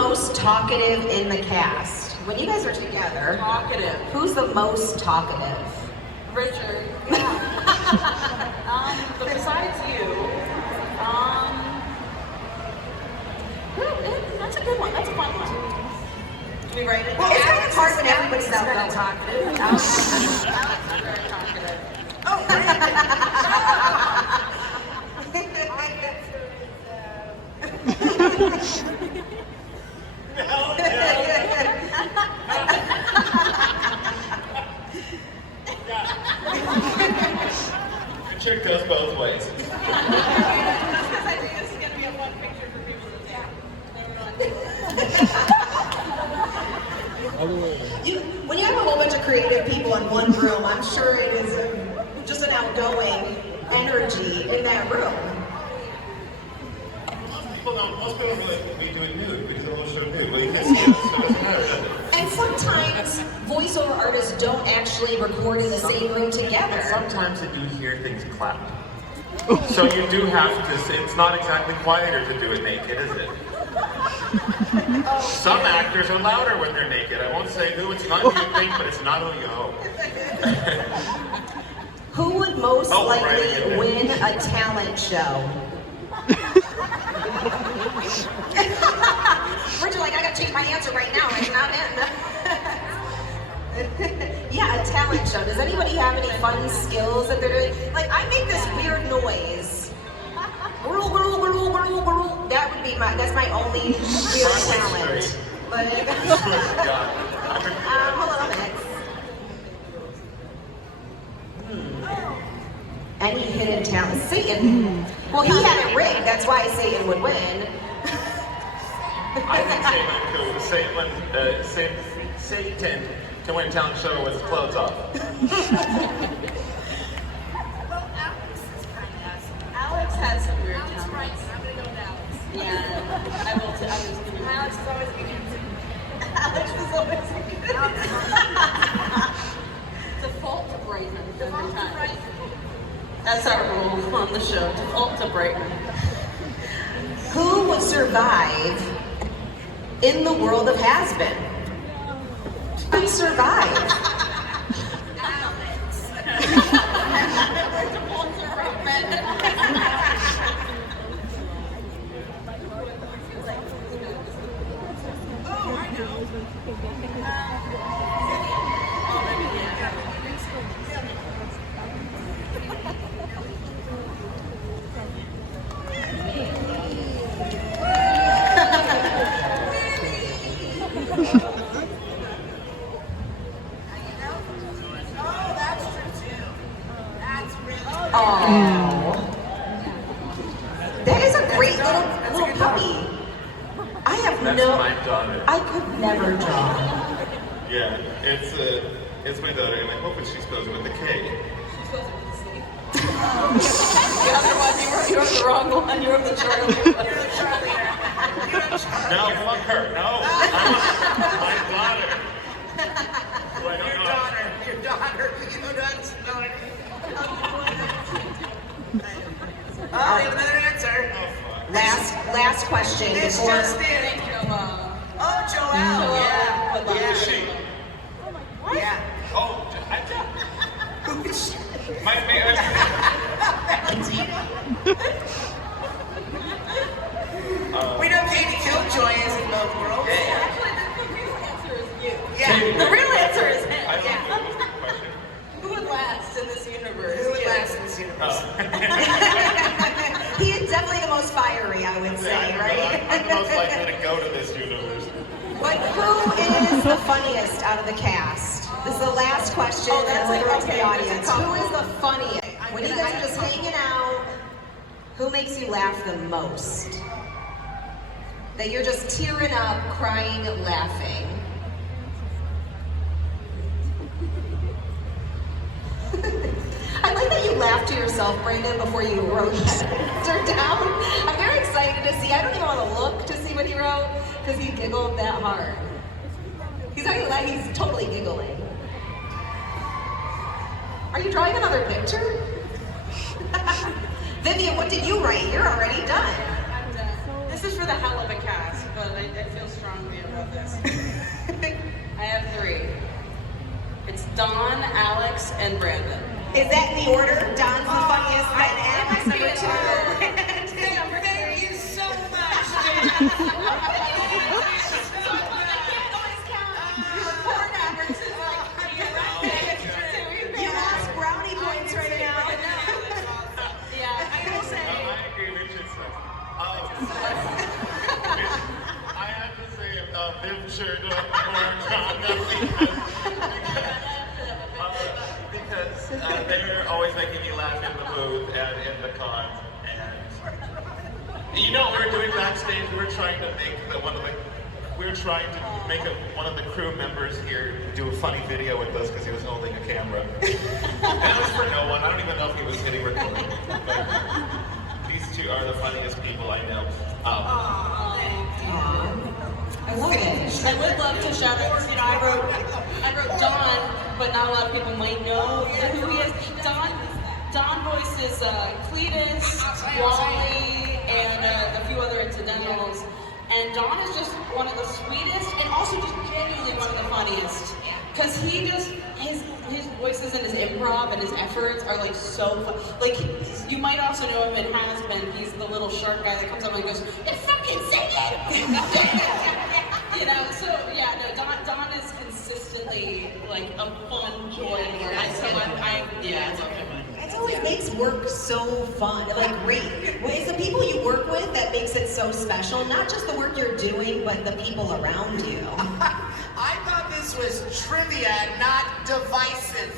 most talkative in the cast? When you guys are together. Talkative. Who's the most talkative? Richard. But besides you, that's a good one. That's a fun one. Can we write it? Well, it's kind of hard when everybody's out very there. talkative. Alex is very talkative. Oh, Richard goes both ways. It's going to be a fun picture for people to take. When you have a whole bunch of creative people in one room, I'm sure it is just an outgoing energy in that room. Most people really be doing nude because they're all show nude. Well, you can't see it, so it doesn't matter, does it? And sometimes voiceover artists don't actually record in the same room together. Sometimes you do hear things clap. So you do have to, it's not exactly quieter to do it naked, is it? Some actors are louder when they're naked. I won't say who, it's not who you think, but it's not who you hope. Who would most likely win a talent show? Richard, like, I gotta change my answer right now. It's not in. Yeah, a talent show. Does anybody have any fun skills that they're doing? Like, I make this weird noise. That would be that's my only real talent. But hold on a minute. Any hidden talent? Satan. Well, he had it rigged. That's why Satan would win. I think Satan can win a talent show with his clothes off. Alex has some weird talents. I'm going to go with Alex. Yeah, I will too. Alex is always good. Alex is always good. Default to Brayton every time. That's our rule on the show. Default to Brayton. Who would survive in the world of has-been? Who would survive? Oh, that is a great little puppy. I have That's my daughter. I could never draw. Yeah, it's my daughter, and I'm hoping she spells it with a K. She spells it with a C. The other one, you were the wrong one. You were the Charlie. You're the Charlie. No, fuck her. No, I want my daughter. Your daughter. You don't know it. Oh, we have another answer. Last question. This before... just in. Thank you, oh, Joelle. Yeah. Who is she? What? Yeah. Oh, who is she? My favorite. We know Katie Killjoy is in both worlds. Yeah. Actually, the real answer is you. Yeah. The real answer is him. I don't know the question. Who would last in this universe? Who would last in this universe? He is definitely the most fiery, I would say, right? I'm the most likely to go to this universe. But who is the funniest out of the cast? This is the last question. Oh, that's like, to the okay, audience. Who is the funniest? When you guys are just hanging out, who makes you laugh the most? That you're just tearing up, crying, laughing. I like that you laughed to yourself, Brandon, before you wrote that answer down. I'm very excited to see. I don't even want to look to see what he wrote because he giggled that hard. He's not even he's totally giggling. Are you drawing another picture? Vivian, what did you write? You're already done. I'm done. This is for the Helluva cast, but I feel strong about this. I have 3. It's Dawn, Alex, and Brandon. Is that in the order? Don's the funniest, then Alex number 2. Thank you so much. You lost brownie points right now. Yeah, I will say. I agree, Richard sucks. I have to say, Viv sure does because they're always making me laugh in the booth and in the cons. And you know what we were doing backstage? We were trying to make one of the crew members here do a funny video with us because he was holding a camera. And it was for no one. I don't even know if he was hitting record. But these two are the funniest people I know. I love it. I would love to shout out, you know, I wrote Don, but not a lot of people might know who he is. Don voices Cletus, Wally, and a few other incidentals. And Don is just one of the sweetest and also just genuinely one of the funniest. Because he just, his voices and his improv and his efforts are like so fun. Like, you might also know him in Has Been. He's the little shark guy that comes up and goes, "It's fucking singing!" You know, so yeah, no, Don is consistently like a fun joy. I love him. It always makes work so fun, like great. It's the people you work with that makes it so special. Not just the work you're doing, but the people around you. I thought this was trivia, not divisive.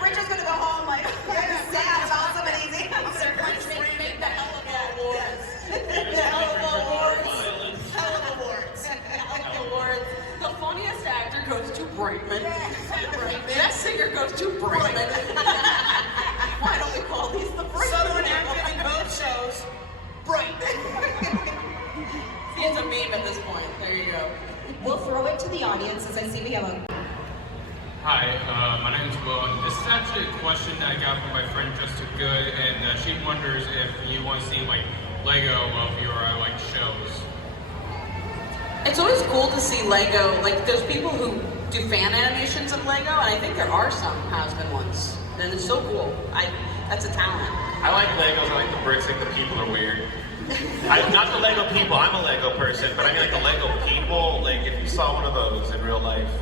Richard's gonna go home like sad about some of these answers. Make the Helluva Awards. The Helluva Awards. The funniest actor goes to Brightman. Best singer goes to Brightman. Why don't we call these the Brightman? Southern acting in both shows. Brightman. See, it's a meme at this point. There you go. We'll throw it to the audience as I see we have a. Hi, my name is Will, and this is actually a question that I got from my friend Just Too Good, and she wonders if you want to see like Lego of your like shows. It's always cool to see Lego. Like, there's people who do fan animations of Lego, and I think there are some has-been ones. And it's so cool. That's a talent. I like Legos, I like the bricks, I think the people are weird. Not the Lego people, I'm a Lego person, but I mean like the Lego people, like if you saw one of those in real life,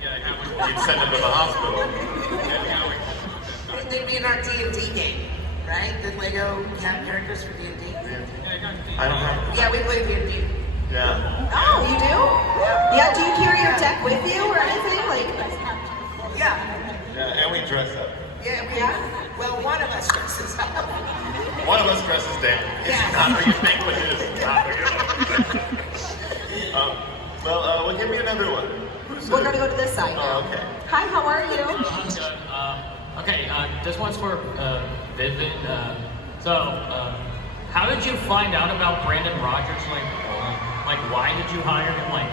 Yeah, I have you'd send them to the hospital. They'd be in our D&D game, right? The Lego have characters for D&D. I don't know. Yeah, we play D&D. Yeah. Oh, you do? Yeah. Do you carry your deck with you or anything? Like. Yeah. Yeah, and we dress up. Yeah, well, one of us dresses up. One of us dresses down. It's not what you think it is. Not what well, give me another one. We're gonna go to this side now. Oh, okay. Hi, how are you? I'm good. Okay, this one's for Vivian. How did you find out about Brandon Rogers? Like, why did you hire him? Like,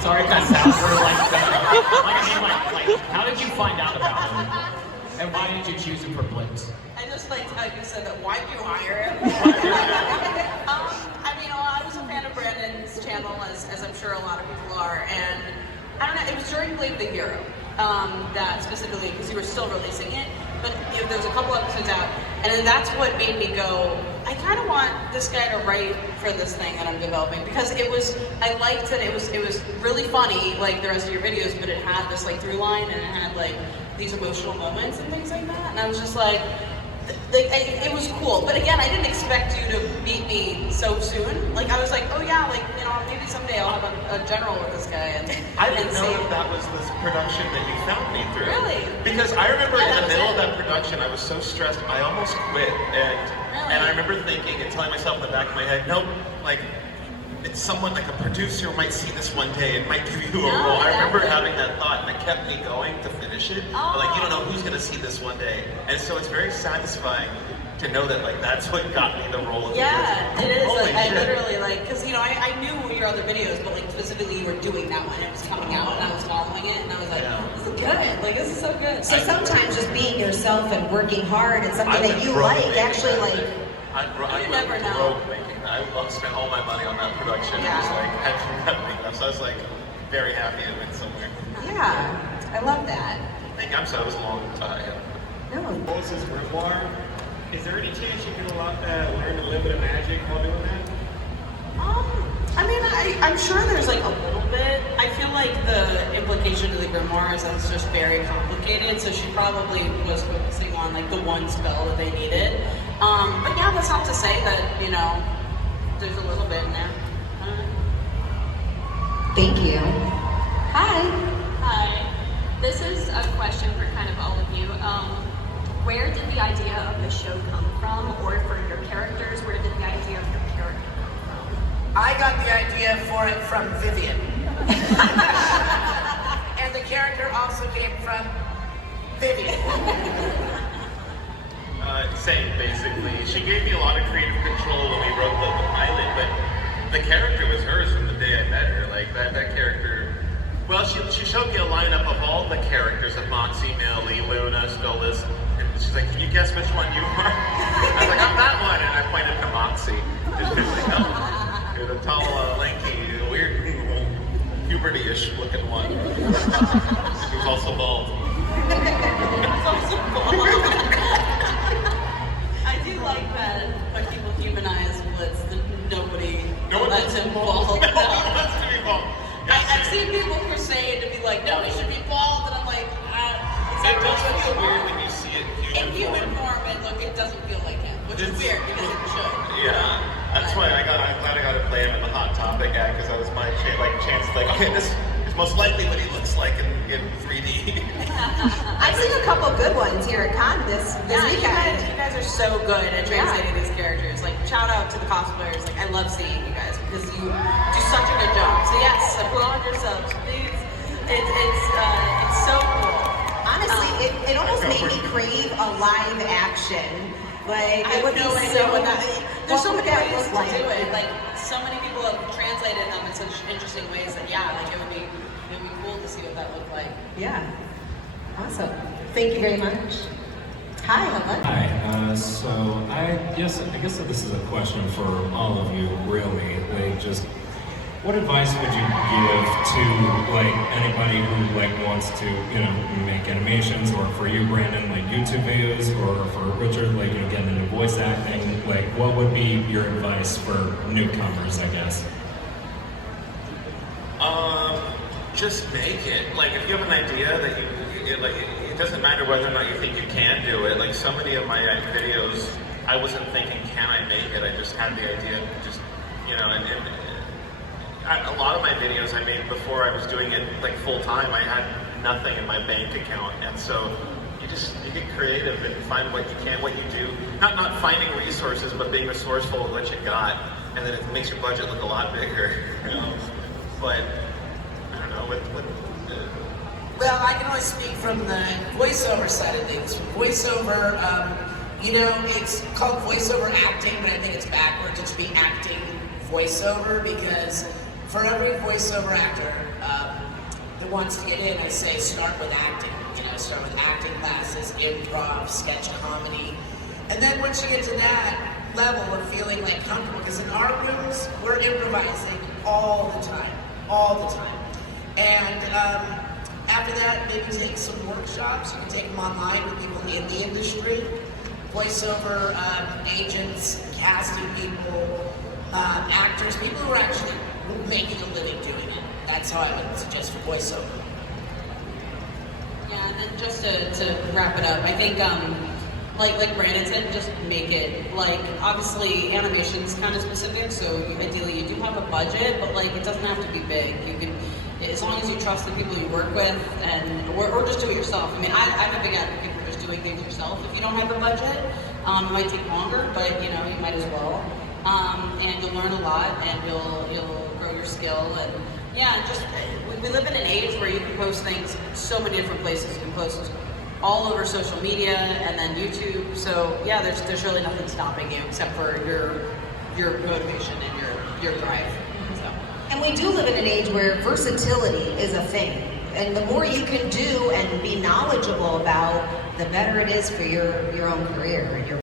sorry, that sounds sort of how did you find out about him? And why did you choose him for Blitz? I just like how you said that. Why did you hire him? I mean, I was a fan of Brandon's channel, as I'm sure a lot of people are, and I don't know, it was during Blade the Hero, that specifically, because you were still releasing it, but there was a couple episodes out, and then that's what made me go, I kind of want this guy to write for this thing that I'm developing, because I liked that it was really funny, like the rest of your videos, but it had this like through line, and it had like these emotional moments and things like that, and I was just like it was cool. But again, I didn't expect you to meet me so soon. Like I was like, oh yeah, like maybe someday I'll have a general with this guy. And I didn't know that was this production that you found me through. Really? Because I remember in the middle of that production, I was so stressed, I almost quit. And I remember thinking and telling myself in the back of my head, nope, like it's someone like a producer might see this one day and might give you a role. I remember having that thought, and it kept me going to finish it. But like, you don't know who's gonna see this one day. And so it's very satisfying to know that like that's what got me the role of the year. It is. Holy Like, I shit. literally because I knew your other videos, but like specifically you were doing that one. It was coming out, and I was following it, and I was like, this is good. Like this is so good. So sometimes just being yourself and working hard and something that you like actually like. I You never know. I spent all my money on that production. Yeah. It was like, I had makeup, so I was like, very happy it went somewhere. Yeah, I love that. Thank you. I'm sorry, it was a long time. No. Moses Grimoire. Is there any chance you can learn a little bit of magic while doing that? I mean, I'm sure there's like a little bit. I feel like the implication of the grimoire is that it's just very complicated, so she probably was focusing on like the one spell that they needed. But yeah, that's not to say that, you know, there's a little bit in there. Thank you. Hi. Hi. This is a question for kind of all of you. Where did the idea of the show come from, or for your characters, where did the idea of your character come from? I got the idea for it from Vivian. And the character also came from Vivian. Same, basically. She gave me a lot of creative control when we wrote the pilot, but the character was hers from the day I met her. Like, that character... Well, she showed me a lineup of all the characters of Moxie, Millie, Luna, Stolas, and she's like, can you guess which one you are? I was like, I'm that one, and I pointed to Moxie. She's like, oh, you're the tall, lanky, weird, puberty-ish looking one. She was also bald. I do like that when people humanize Blitz, that nobody No one lets him bald. No one wants to be bald. I've seen people crusade to be like, no, he should be bald, and I'm like, It does feel weird when you see it in human form, and look, it doesn't feel like him, which is weird because it should. Yeah, that's why I'm glad I got to play him in the Hot Topic ad, because that was my chance to okay, this is most likely what he looks like in 3D. I've seen a couple good ones here at Con this weekend. You guys are so good at translating these characters. Like, shout out to the cosplayers. Like, I love seeing you guys because you do such a good job. So yes, applaud yourselves, please. It's so cool. Honestly, it almost made me crave a live action. Like, I it would have no be idea so. what that. There's so what many would that ways look to do it. Like, so many people have translated them in such interesting ways that like it would be cool to see what that looked like. Yeah. Awesome. Thank you very much. Hi, Helluva. Hi. So I guess that this is a question for all of you, really. Like, just what advice would you give to like anybody who wants to make animations, or for you, Brandon, like YouTube videos, or for Richard, like getting into voice acting? Like, what would be your advice for newcomers? I guess. Just make it. Like, if you have an idea that it doesn't matter whether or not you think you can do it. Like, so many of my videos, I wasn't thinking, can I make it? I just had the idea, a lot of my videos I made before I was doing it like full time. I had nothing in my bank account, and so you get creative and find what you can, what you do. Not finding resources, but being resourceful with what you got, and then it makes your budget look a lot bigger. But I don't know. Well, I can only speak from the voiceover side of things. Voiceover, it's called voiceover acting, but I think it's backwards. It should be acting voiceover, because for every voiceover actor that wants to get in, I say start with acting. Start with acting classes, improv, sketch comedy, and then once you get to that level of feeling like comfortable, because in our rooms we're improvising all the time, and after that, maybe take some workshops. You can take them online with people in the industry, voiceover agents, casting people, actors, people who are actually making a living doing it. That's how I would suggest for voiceover. Yeah, and then just to wrap it up, I think like Brandon said, just make it. Like, obviously animation's kind of specific, so ideally you do have a budget, but like it doesn't have to be big. You can, as long as you trust the people you work with, or just do it yourself. I mean, I'm a big advocate for just doing things yourself. If you don't have a budget, it might take longer, but you might as well. And you'll learn a lot, and you'll grow your skill, and yeah, just we live in an age where you can post things so many different places. You can post all over social media and then YouTube. So yeah, there's really nothing stopping you except for your motivation and your drive. So. And we do live in an age where versatility is a thing. And the more you can do and be knowledgeable about, the better it is for your own career and your